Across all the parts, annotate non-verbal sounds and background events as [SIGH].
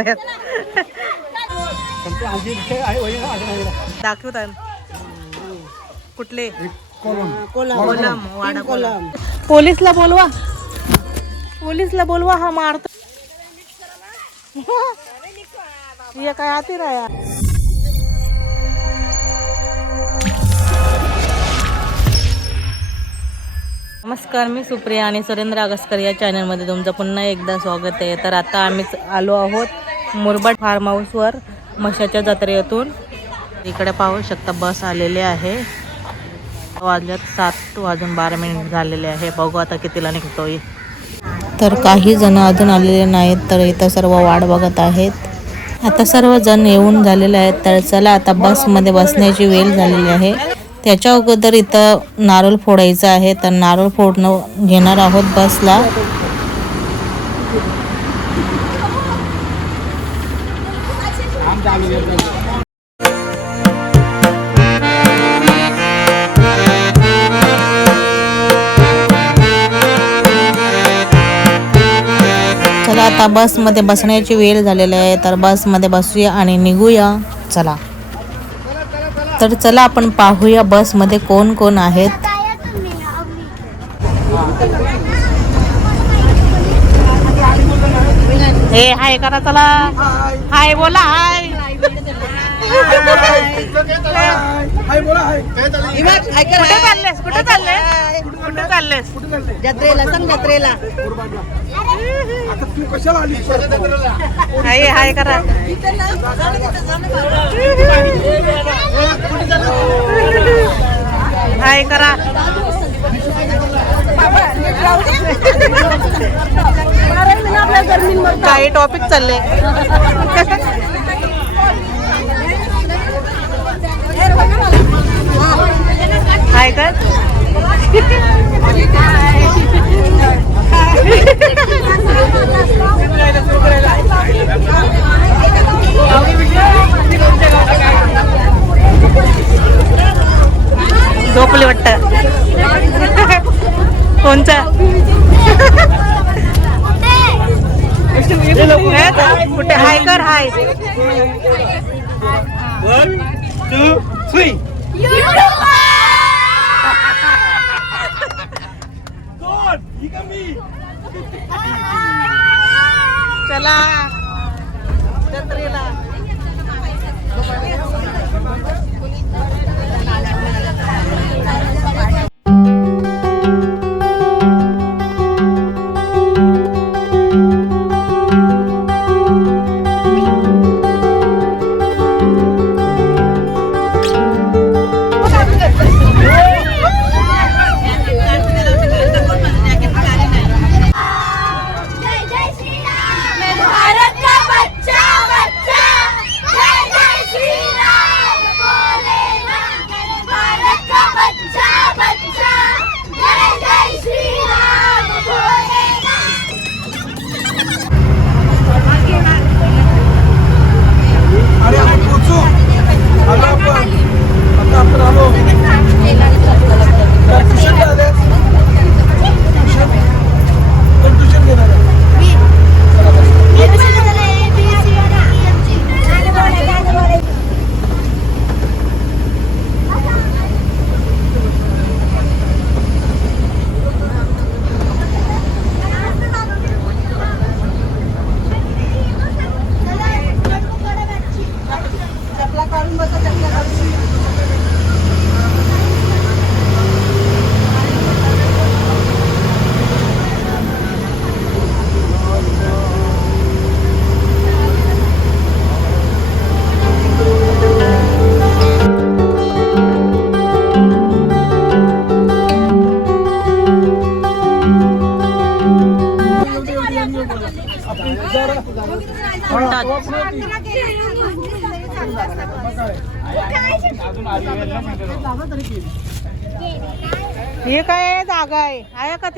आहेत दाखवतात कुठले? कोलम. वाडा कोलम. पोलीसला बोलवा. पोलीसला बोलवा हा मारतो. [LAUGHS] ये काय आती राया नमस्कार मी सुप्रिया आणि सुरेंद्र आगसकर या चॅनलमध्ये तुमचं पुन्हा एकदा स्वागत आहे. तर आता आम्ही आलो आहोत मुरबाड फार्म हाऊसवर मशाच्या जत्रेतून. इकडे पाहू शकता बस आलेली आहे. वाजल्यात सात वाजून बारा मिनिट झालेले आहे. बघू आता कितीला निघतोय. तर काही जण अजून आलेले नाहीत तर इथं सर्व वाट बघत आहेत. आता सर्व जण येऊन झालेले आहेत तर चला आता बसमध्ये बसण्याची वेळ झालेली आहे. त्याच्या अगोदर इथं नारळ फोडायचं आहे तर नारळ फोडणं घेणार आहोत बसला. चला आता बसमध्ये बसण्याची वेळ झालेली आहे. तर बसमध्ये बसूया आणि निघूया. चला. तर चला आपण पाहूया बसमध्ये कोण कोण आहेत. हे हाय करा चला. हाय बोला हाय. कुठे चाललेस कुठे चाललेस कुठे चाललेस जत्रेला सांग जत्रेला तू कशाला आली हाय हाय करा हाय करा काही टॉपिक चालले हाय कर झोपले वाटत. कोणचा? कुठे? हाय कर हाय. वन टू थ्री दोन ही का मी चला जत्रेला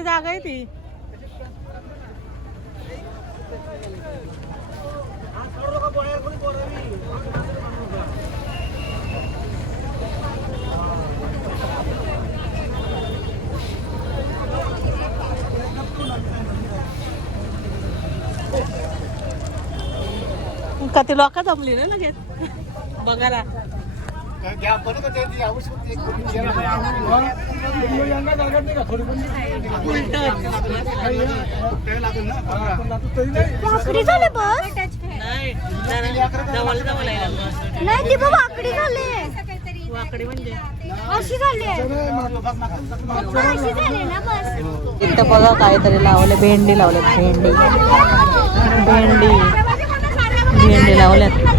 ती जागा आहे ती आता ती लोक जमली ना लगेच बघायला वाकडी झाले बस. नाही ती बघ वाकडी झाले. वाकडी म्हणजे अशी झाली अशी झाली ना बस. इथं बघा काहीतरी लावले भेंडी लावले भेंडी. भेंडी. भेंडी लावल्यात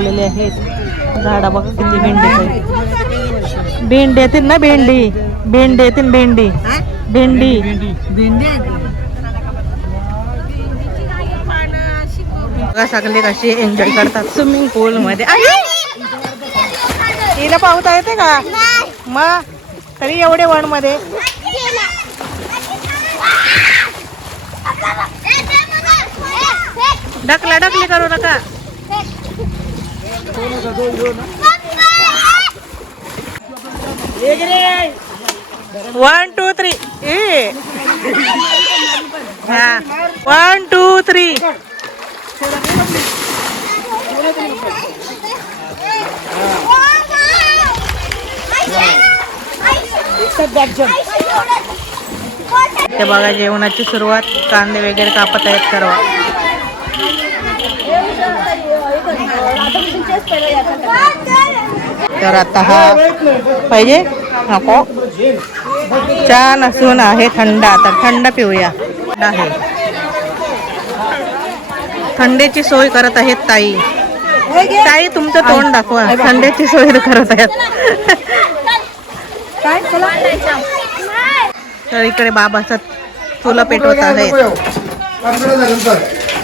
लावलेले आहेत. झाडा बघा किती भेंडी भेंडी येतील ना भेंडी? भेंडी येतील भेंडी. भेंडी. सगळे कशी एन्जॉय करतात. स्विमिंग पूल मध्ये. तिला पाहता येते का? मग तरी एवढे वनमध्ये. ढकला ढकली करू नका. वन टू थ्री ए हा वन टू थ्री ते बघा जेवणाची सुरुवात कांदे वगैरे कापत आहेत सर्व. तर आता हा पाहिजे? नको. छान असून आहे थंड. आता थंड पिऊया. आहे. थंडीची सोय करत आहेत ताई. ताई तुमचं तोंड दाखवा. थंडीची सोय करत आहेत. तर इकडे बाबाचा चुला पेटवत आहे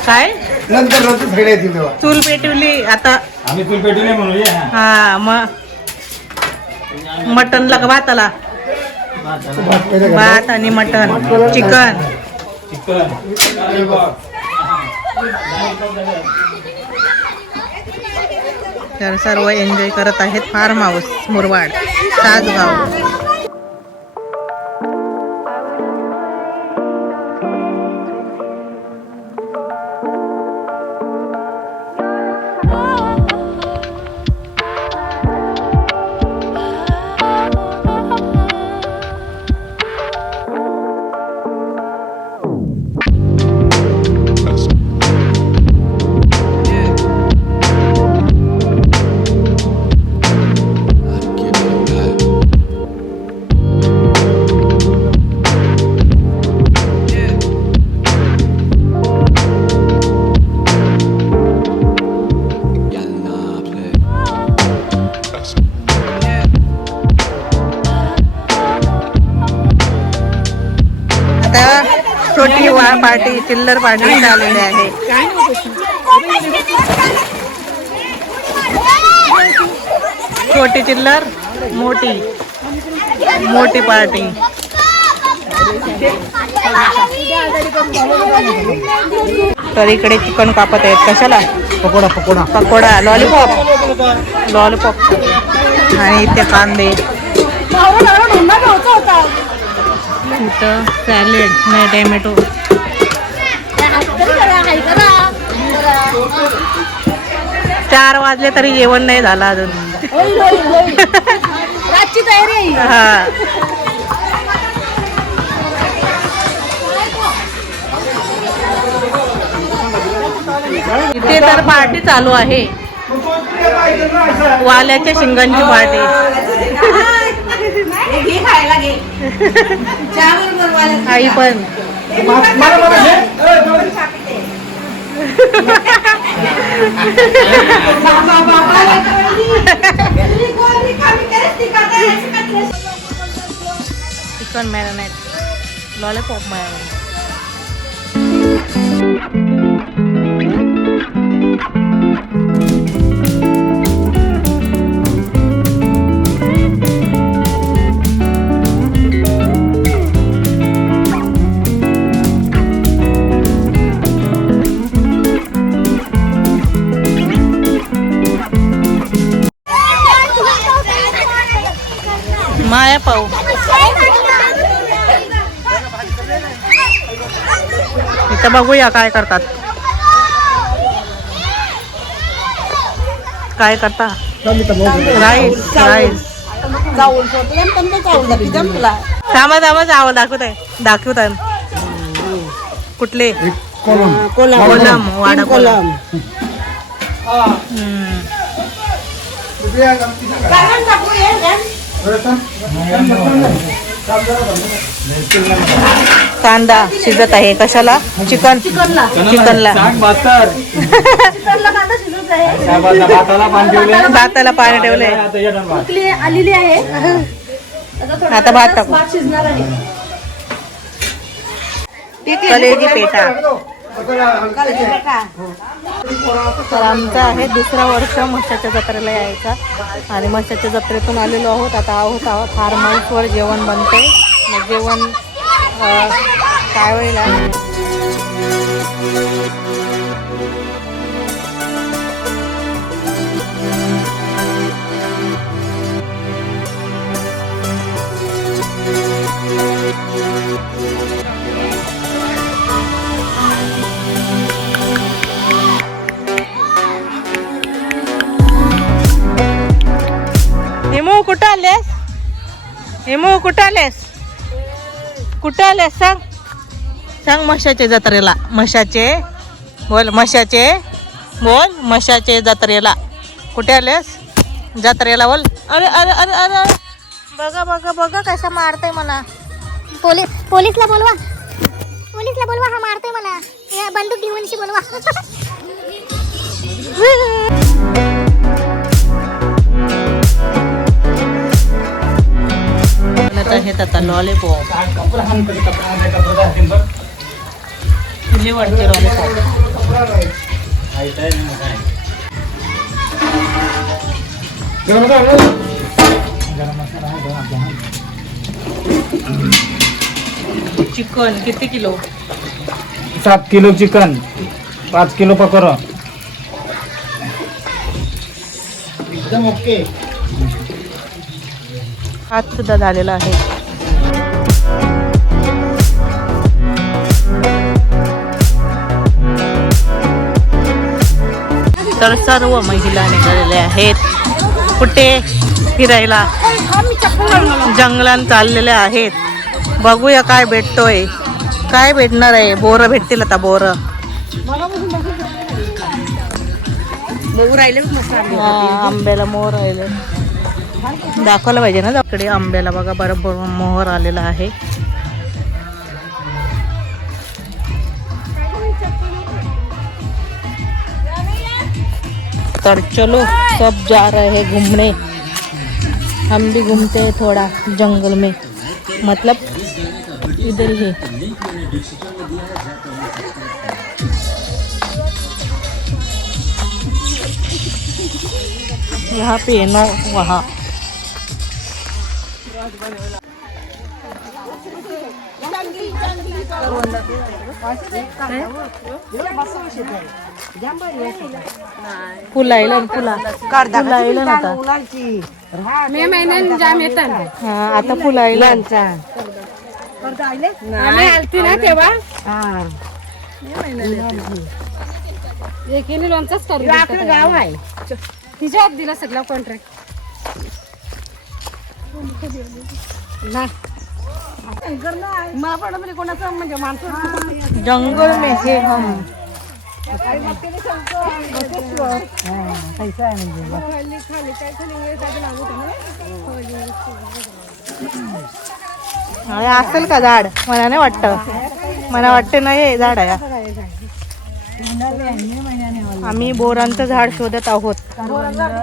काय? नंतर चूल पेटवली. आता आम्ही नाही म्हणूया हा. मग मटनला का भाताला. भात आणि मटन चिकन. चिकन. तर सर्व एन्जॉय करत आहेत farm house Murbad Tasgaon party चिल्लर पार्टी चाललेली आहे. छोटी चिल्लर मोठी. मोठी पार्टी. तर इकडे चिकन कापत आहेत. कशाला? पकोडा पकोडा. पकोडा लॉलीपॉप लॉलीपॉप आणि इथे कांदे. इथं सॅलेड नाही टॅमॅटो चार वाजले तरी जेवण नाही झालं अजून. रातची तयारी आहे. हा. इथे तर पार्टी चालू आहे. वाल्याच्या शिंगांची पार्टी आई पण. चिकन मॅरिनेट लॉलीपॉप मॅरिनेट माया पाऊ इथं बघूया काय करतात. काय करता? राईस राईस थांबा थांबा चावल दाखवत आहे दाखवत कुठले? कोलम कोलम वाडा कोलम. कोलम हम्म. कांदा शिजत आहे. कशाला? चिकन. चिकनला. भाताला पाणी ठेवले आलेली आहे. आता भात टाकू. कलेजी पेटा. तर आमचं आहे दुसरा वर्ष मशाच्या जत्रेला यायचा. आणि मशाच्या जत्रेतून आलेलो आहोत. आता आहोत आहोत. फार्म हाऊसवर जेवण बनते मग जेवण काय होईल कुठं आलेस? कुठं आलेस सांग? सांग मशाचे जत्रेला. मशाचे बोल मशाचे बोल मशाचे जत्रेला. कुठे आलेस? जत्रेला बोल. अरे अरे अरे अरे अरे. बघा बघा बघा कसा मारताय मला पोलीस पोलीसला बोलवा. पोलीसला बोलवा हा मारतोय मला या बंदूक घेऊन अशी बोलवा. [LAUGHS] आहेत आता लॉलीपॉप तुझे वाटते लॉलीपॉप चिकन किती किलो? सात किलो चिकन पाच किलो पकोडा. एकदम ओके हात सुद्धा झालेला आहे. तर सर्व महिला निघालेल्या आहेत. कुठे फिरायला? जंगलात चाललेल्या आहेत. बघूया काय भेटतोय. काय भेटणार आहे? बोरं भेटतील आता बोरं. हा, आंब्याला मोहर राहिले. दाखवलं पाहिजे ना आंब्याला बघा बरोबर मोहर आलेला आहे. तर चलो, सब जा रहे हैं घूमने। हम भी घूमते हैं थोड़ा जंगल में। मतलब इधर ही। यहाँ पे है ना, वहाँ। फुलं. फुला फुलं आता मे महिन्यात जाम येतात. हा आता फुलं आयलं आम्ही आलती ना तेव्हा. हा. एकीने लोणचाच करू आपलं गाव आहे. तिच्या दिला सगळा कॉन्ट्रॅक्ट मला पण म्हणजे म्हणजे जंगल में है. हम आहे म्हणजे असेल का झाड? मला नाही वाटतं. मला वाटते नाही हे झाड आहे. आम्ही बोरांचं झाड शोधत आहोत.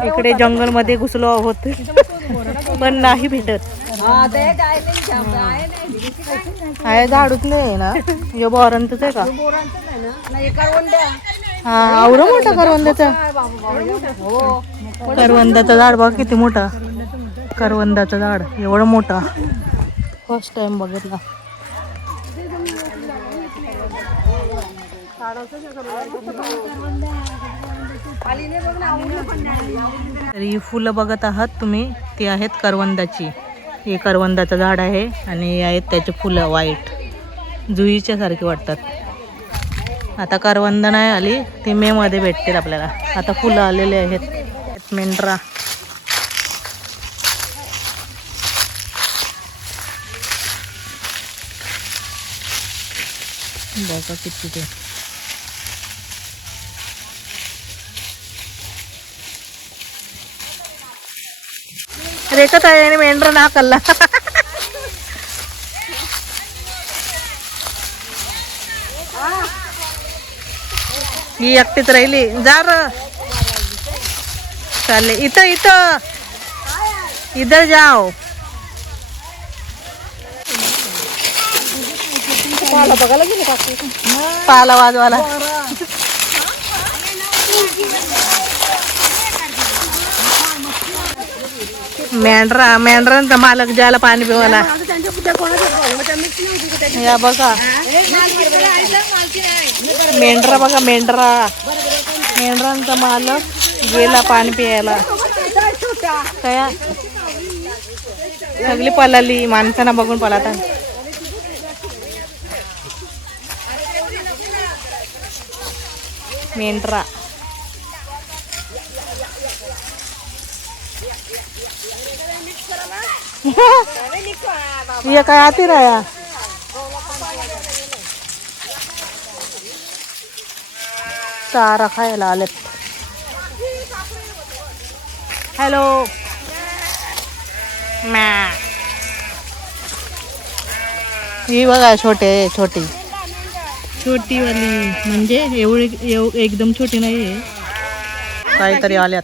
इकडे जंगलमध्ये घुसलो आहोत. पण नाही भेटत. आहे झाडूच नाही ना. हे बॉरंतच आहे का? हा एवढं मोठं करवंदाचं? करवंदाचं झाड बघ किती मोठा. करवंदाचं झाड एवढं मोठं. फर्स्ट टाइम बघितला. तर ही फुलं बघत आहात तुम्ही. ती आहेत करवंदाची. हे करवंदाचं झाड आहे आणि आहेत त्याचे फुलं व्हाईट जुईच्या सारखी वाटतात. आता करवंद नाही आली ती मे मध्ये भेटतील आपल्याला. आता फुलं आलेले आहेत. मेंढरा. बघा किती ते. रेखत आहे आणि मेंढरा ना कल्ला ही एकटीच राहिली. जा र. चालले. इथं इथं. इधर जाओ पाला वाजवाला मेंढरा मेंढरांचा मालक ज्याला पाणी पिवायला. या बघा. मेंढरा बघा मेंढरा. मेंढरांचा मालक गेला पाणी प्यायला. काय सगळी पळाली माणसांना बघून पळाता. मेंढरा. [LAUGHS] ये काय आती राया चारा खायला आलेत हॅलो। मॅ। ही बघा छोटे छोटी। छोटी वाली. म्हणजे एवढी एव एकदम छोटी नाही आहे काहीतरी आल्यात.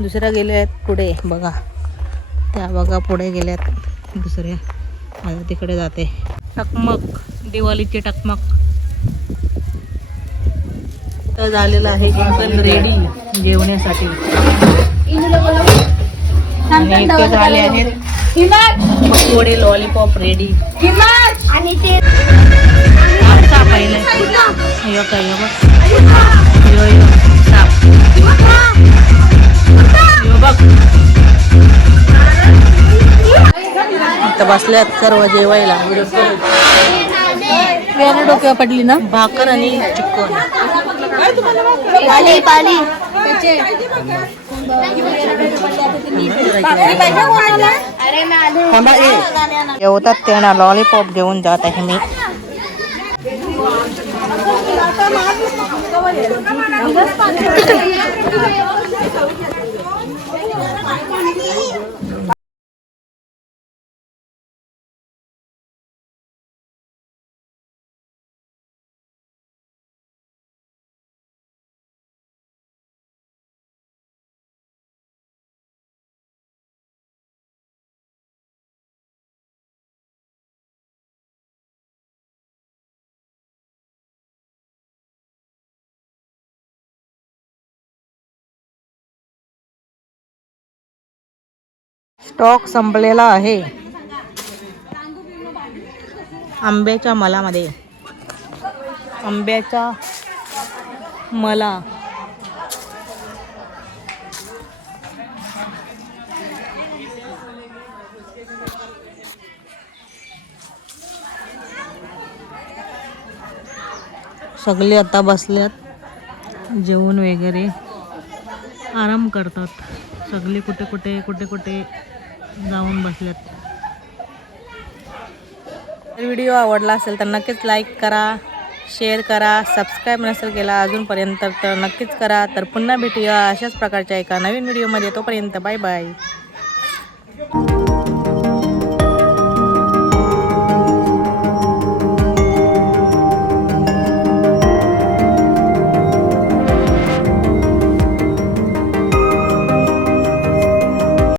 दुसऱ्या गेले आहेत पुढे बघा. त्या बघा पुढे गेल्यात दुसऱ्या. आता तिकडे जाते. टकमक दिवाळीची टकमक. तर झालेलं आहे चिकन रेडी जेवण्यासाठी. आणि इथे झाले आहेत पकोडे लॉलीपॉप रेडी आणि ते आमचा पहिले यो काय यो बघ. यो यो साप. इथं बसल्यात सर्व जेवायला. याने डोक्यावर पडली ना? भाकर आणि चिकन. पाली पाली. जेवतात त्यांना लॉलीपॉप घेऊन जात आहे मी. स्टॉक संपलेला आहे. आंब्याच्या मलामध्ये. आंब्याच्या मला. सगळे आता बसल्यात जेवण वगैरे आराम करतात. सगळे कुठे कुठे कुठे कुठे जाऊन बसल्यात. जर व्हिडिओ आवडला असेल तर नक्कीच लाईक करा शेअर करा सबस्क्राईब नसेल केला अजूनपर्यंत तर नक्कीच करा. तर पुन्हा भेटूया अशाच प्रकारच्या एका नवीन व्हिडिओमध्ये तोपर्यंत बाय बाय